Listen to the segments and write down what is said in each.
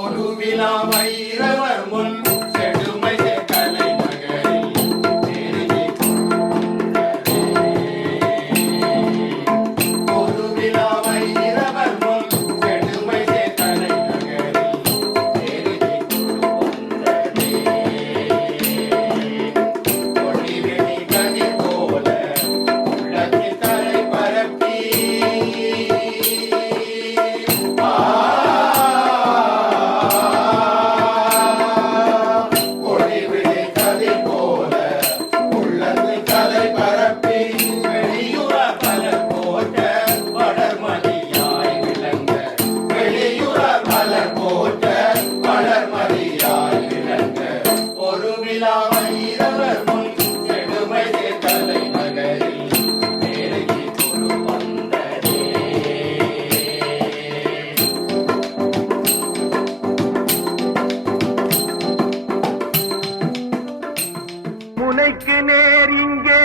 ஒரு விழா வைரவர் முன் செடுமை கலை நகரில் தேடி ஒரு விழா வைரவர் முன் செடுமை கலை நகரில் தேடி ஒளிவெளி கதிர் போல உள்ளத்தில் தலை பரப்பி முனைக்கு நேர் இங்கே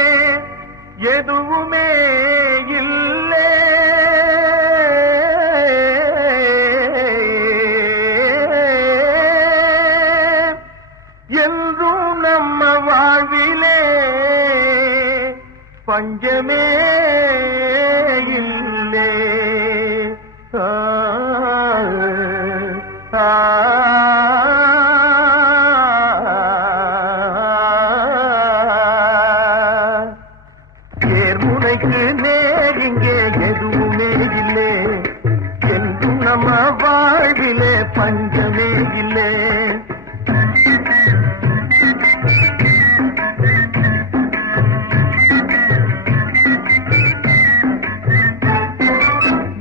எதுவுமே இல்லை, என்றும் நம்ம வாழ்விலே பஞ்சமே இல்லை. நேர்முனைக்கு நேர் இங்கே எதுவுமே இல்லை, என்றும் நம்ம வாழ்விலே பஞ்சமே இல்லை.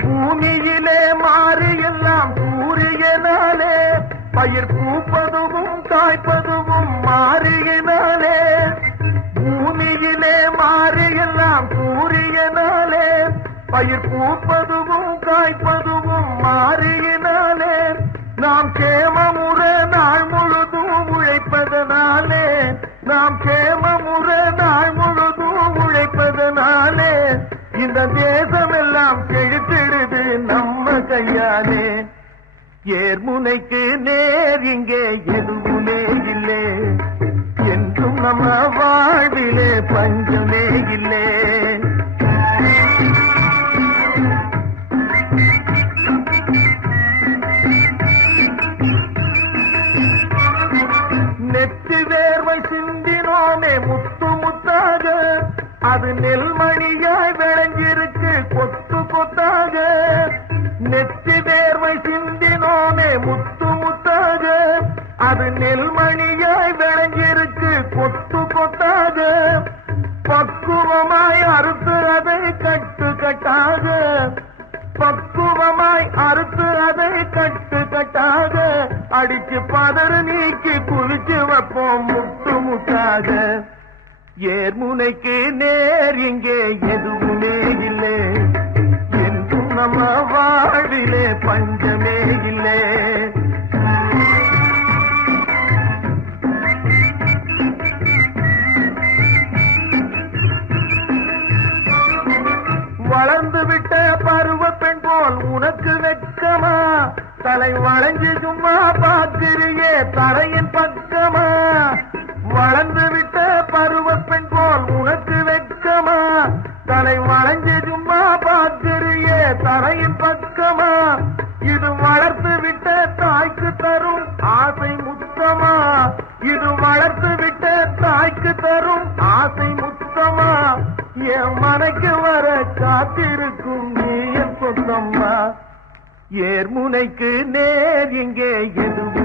பூமியிலே மாறி எல்லாம் சூரியனாலே, பயிர் பூப்பதுவும் காய்ப்பதுவும் மாறியினாலே. பூமியிலே மாறி எல்லாம் சூரியனாலே, பயிர் பூப்பதுவும் காய்ப்பதுவும் மாறியினாலே. நாம் கேமமுற நாள் முழுதும் உழைப்பதனாலே, நாம் கேமமுற நாள் முழுதும் உழைப்பதனாலே, இந்த தேசமெல்லாம் செழித்திடுது நம்ம கையாலே. ஏர்முனைக்கு நேர் இங்கே எதுவுமே இல்லை, என்றும் நம்ம வாழ்விலே பஞ்சமே இல்லை. நெற்றி வேர்வை சிந்தினோமே முத்து முத்தாக, அது நெல்மணியாய் விளைஞ்சிருக்கு கொத்து கொத்தாக. நெற்றி வேர்வை சிந்தினோமே முத்து முத்தாக, அது நெல்மணியாய் விளைஞ்சிருக்கு கொத்து கொத்தாக. பக்குவமாய் அறுத்து அதை கட்டு கட்டாக, பக்குவமாய் அறுத்து அதை கட்டு கட்டாக. அடிச்சு பதறு நீக்கி குளிச்சு வைப்போம் முத்து முத்தாக. ஏர்முனைக்கு நேர் இங்கே எதுவுமே இல்லை, என்றும் நம்ம வாழ்விலே பஞ்சமே இல்லை. வளர்ந்து விட்ட பருவ பெண் போல் உனக்கு வெட்கமா, தலை வளைஞ்சு சும்மா பார்க்கிறியே தரையின் பக்கமா. வளர்ந்து விட்ட பருவ பெண் போல் உனக்கு வெட்கமா, தலை வளைஞ்சு சும்மா பார்க்கிறியே தரையின் பக்கமா. இது வளர்த்து விட்ட தாய்க்கு தரும் ஆசை முத்தமா, இது வளர்த்து விட்ட தாய்க்கு தரும் ஆசை முத்தமா. என் மனைக்கு வர காத்திருக்கும் நீ என் சொந்தம்மா. ஏர்முனைக்கு நேர் இங்கே எதுவும்